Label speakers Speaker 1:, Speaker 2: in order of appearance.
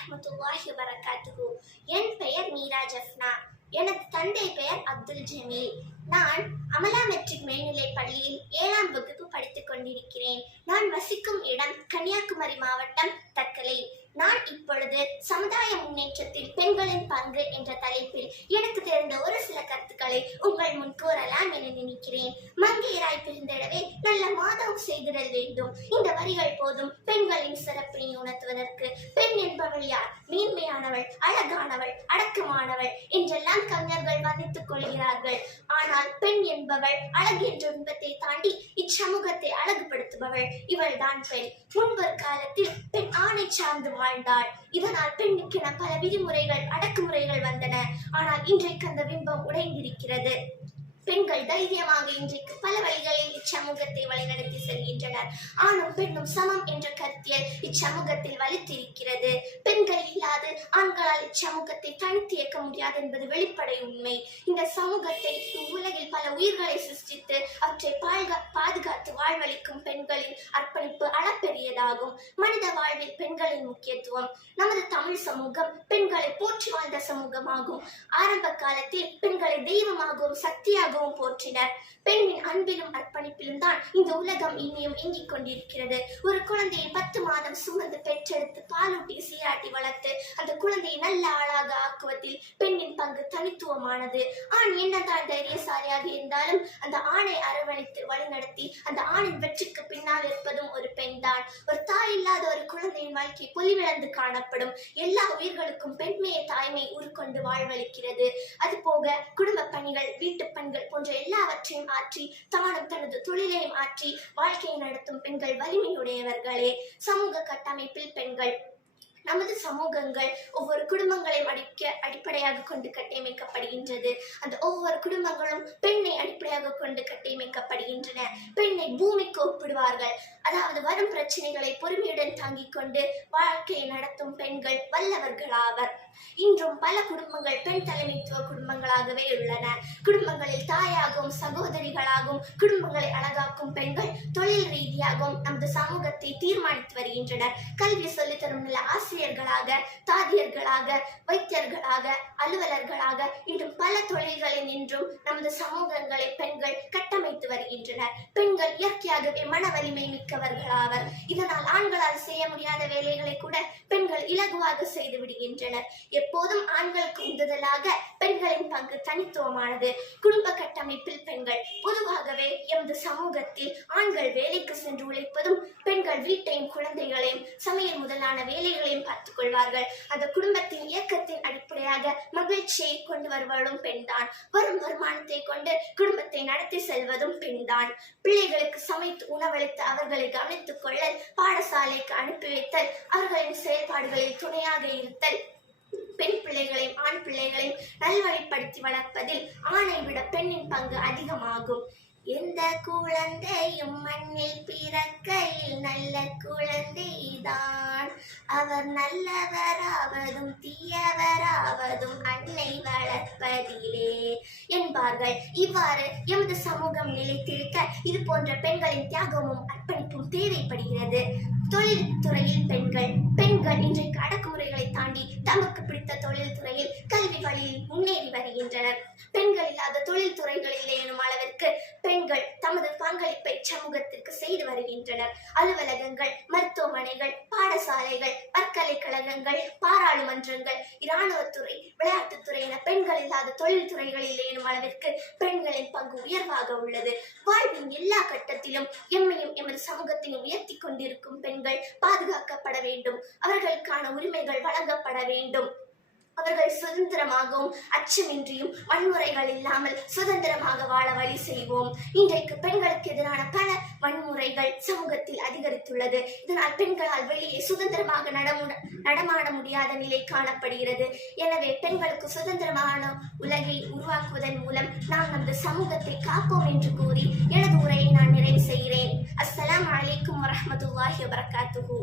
Speaker 1: வரஹ்மத்துல்லாஹி வரகாத்துகு என் பெயர் மீரா ஜஃப்னா எனது தந்தை பெயர் அப்துல் ஜமீல் நான் அமலா மெட்ரிக் மேல்நிலை பள்ளியில் ஏழாம் வகுப்பு படித்துக் கொண்டிருக்கிறேன். நான் வசிக்கும் இடம் கன்னியாகுமரி மாவட்டம் தக்கலை நான் இப்பொழுது சமுதாய முன்னேற்றத்தில் பெண்களின் பங்கு என்ற தலைப்பில் எனக்கு தெரிந்த ஒரு சில கருத்துக்களை உங்கள் முன் கூறலாம் என நினைக்கிறேன். மங்கையராய் பிறந்திடவே நல்ல மாதம் செய்திடல் வேண்டும். இந்த வரிகள் போதும் பெண்களின் சிறப்பினை உணர்த்துவதற்கு. பெண் என்பவள் யார் மேன்மையானவள் அழகானவள் அடக்கமானவள் என்றெல்லாம் கவிஞர்கள் வர்ணித்துக் கொள்கிறார்கள். ஆனால் பெண் என்பவள் அழகு என்ற இன்பத்தை தாண்டி இச்சமூகத்தை அழகுபடுத்துபவள் இவள் தான் பெண். முன்பொரு காலத்தில் பெண் ஆணை சார்ந்து வாழ்ந்தாள். இதனால் பெண்ணுக்கென பல விதிமுறைகள் அடக்குமுறைகள் வந்தன. ஆனால் இன்றைக்கு அந்த பிம்பம் உடைந்திருக்கிறது. பெண்கள் தைரியமாக இன்றைக்கு பல வழிகளில் இச்சமூகத்தை வழிநடத்தி செல்கின்றனர். ஆணும் பெண்ணும் சமம் என்ற கருத்தியல் இச்சமூகத்தில் வலுத்திருக்கிறது. பெண்கள் இல்லாது ஆண்களால் இச்சமூகத்தை தனித்து இயக்க முடியாது என்பது வெளிப்படை உண்மை. இந்த சமூகத்தை இவ்வுலகில் பல உயிர்களை சிருஷ்டித்து அவற்றை பாதுகாத்து வாழ்வளிக்கும் பெண்களின் அர்ப்பணிப்பு அளப்பெரியதாகும். மனித வாழ்வில் பெண்களின் முக்கியத்துவம் நமது தமிழ் சமூகம் பெண்களை போற்றி வாழ்ந்த சமூகமாகும். ஆரம்ப காலத்தில் பெண்களை தெய்வமாகவும் சக்தியாகவும் போற்றினர். பெண்ணின் அன்பிலும் அர்ப்பணிப்பிலும் தான் இந்த உலகம் இன்னும் இயங்கிக் கொண்டிருக்கிறது. ஒரு குழந்தையை பத்து மாதம் சுமந்து பெற்றெடுத்து பாலூட்டி சீராட்டி வளர்த்து அந்த குழந்தையை நல்ல ஆளாக ஆக்குவதில் பெண்ணின் பங்கு தனித்துவமானது. ஆண் என்னதான் தைரியசாலியாக இருந்தாலும் அந்த ஆணை அரவணைத்து வழிநடத்தி அந்த ஆணின் வெற்றிக்கு பின்னால் இருப்பதும் ஒரு பெண்தான். ஒரு தாய் இல்லாத ஒரு குழந்தையின் வாழ்க்கை பொலிவிழந்து காணப்படும். எல்லா உயிர்களுக்கும் பெண்மையை தாய்மை உருக்கொண்டு வாழ்வளிக்கிறது. அது போக குடும்ப பணிகள் வீட்டு பணிகள் போன்ற எல்லாவற்றையும் ஆற்றி தானும் தனது தொழிலையும் ஆற்றி வாழ்க்கையை நடத்தும் பெண்கள் வலிமையுடையவர்களே. சமூக கட்டமைப்பில் பெண்கள் நமது சமூகங்கள் ஒவ்வொரு குடும்பங்களையும் அடிக்க அடிப்படையாக கொண்டு கட்டமைக்கப்படுகின்றது. அந்த ஒவ்வொரு குடும்பங்களும் பெண்ணை அடிப்படையாக கொண்டு கட்டியமைக்கப்படுகின்றன. பெண்ணை பூமிக்கு ஒப்பிடுவார்கள். அதாவது வரும் பிரச்சனைகளை பொறுமையுடன் தாங்கிக் கொண்டு வாழ்க்கையை நடத்தும் பெண்கள் வல்லவர்களாவர் இன்றும் பல குடும்பங்கள் பெண் தலைமைத்துவ குடும்பங்களாகவே உள்ளன. குடும்பங்களில் தாயாகவும் சகோதரிகளாகவும் குடும்பங்களை அழகாக்கும் பெண்கள் தொழில் ரீதியாகவும் நமது சமூகத்தை தீர்மானித்து வருகின்றனர். கல்வி சொல்லித்தரும் நல்ல ஆசிரியர்களாக தாதியர்களாக வைத்தியர்களாக அலுவலர்களாக இன்றும் பல தொழில்களில் நின்றும் நமது சமூகங்களை பெண்கள் கட்டமைத்து வருகின்றனர். பெண்கள் இயற்கையாகவே மன வலிமை மிக்கவர்களாவர். இதனால் ஆண்களால் செய்ய முடியாத வேலைகளை கூட பெண்கள் இலகுவாக செய்து விடுகின்றனர். எப்போதும் ஆண்களுக்கு உந்துதலாக பெண்களின் பங்கு தனித்துவமானது. குடும்ப கட்டமைப்பில் பெண்கள் பொதுவாகவே எமது சமூகத்தில் ஆண்கள் வேலைக்கு சென்று உழைப்பதும் பெண்கள் வீட்டையும் குழந்தைகளையும் சமையல் முதலான வேலைகளையும் பார்த்துக் கொள்வார்கள். அந்த குடும்பத்தின் இயக்கத்தின் அடிப்படையாக மகிழ்ச்சியை கொண்டு வருவதும் பெண்தான். வரும் வருமானத்தை கொண்டு குடும்பத்தை நடத்தி செல்வதும் பெண்தான் பிள்ளைகளுக்கு சமைத்து உணவளித்து அவர்களை கவனித்துக் கொள்ளல் பாடசாலைக்கு அனுப்பி வைத்தல் அவர்களின் செயல்பாடுகளில் துணையாக இருத்தல். பெண் பிள்ளைகளையும் ஆண் பிள்ளைகளையும் நல்வழிப்படுத்தி வளர்ப்பதில் ஆணை விட பெண்ணின் பங்கு அதிகமாகும். எந்த குழந்தையும் மண்ணில் பிறக்கையில் நல்ல குழந்தைதான் அவர் நல்லவராவதும் தீயவராவதும் அன்னை வளர்ப்பதிலே. என்பார்கள். இவ்வாறு எமது சமூகம் நிலைத்திருக்க இது போன்ற பெண்களின் தியாகமும் அர்ப்பணிப்பும் தேவைப்படுகிறது. தொழில் துறையில் பெண்கள் பெண்கள் இன்றைக்கு அடக்குமுறைகளை தாண்டி தமக்கு பிடித்த தொழில் துறையில் கல்வி வழியில் முன்னேறி வருகின்றனர். பெண்கள் இல்லாத தொழில் துறைகளில் எனும் அளவிற்கு பெண்கள் தமது பங்களிப்பை சமூகத்திற்கு செய்து வருகின்றனர். அலுவலகங்கள் மருத்துவமனைகள் பாடசாலைகள் பல்கலைக்கழகங்கள் பாராளுமன்றங்கள் இராணுவத்துறை விளையாட்டுத்துறை என பெண்கள் இல்லாத தொழில் துறைகளில் எனும் அளவிற்கு பெண்களின் பங்கு உயர்வாக உள்ளது. வாழ்வின் எல்லா கட்டத்திலும் எம்மையும் எமது சமூகத்தையும் உயர்த்தி கொண்டிருக்கும் பெண்கள் பாதுகாக்கப்பட வேண்டும். அவர்களுக்கான உரிமைகள் வழங்கப்பட வேண்டும். அவர்கள் சுதந்திரமாகவும் அச்சமின்றியும் வன்முறைகள் இல்லாமல் சுதந்திரமாக வாழ வழி செய்வோம். இன்றைக்கு பெண்களுக்கு எதிரான பல வன்முறைகள் சமூகத்தில் அதிகரித்துள்ளது. இதனால் பெண்களால் வெளியே சுதந்திரமாக நடமுட நடமாட முடியாத நிலை காணப்படுகிறது. எனவே பெண்களுக்கு சுதந்திரமான உலகை உருவாக்குவதன் மூலம் நாம் நமது சமூகத்தை காப்போம் என்று கூறி எனது உரையை நான் நிறைவு செய்கிறேன். அஸ்லாம் வலைக்கம் வரமத்துல்லாஹி வபரகாத்துஹு.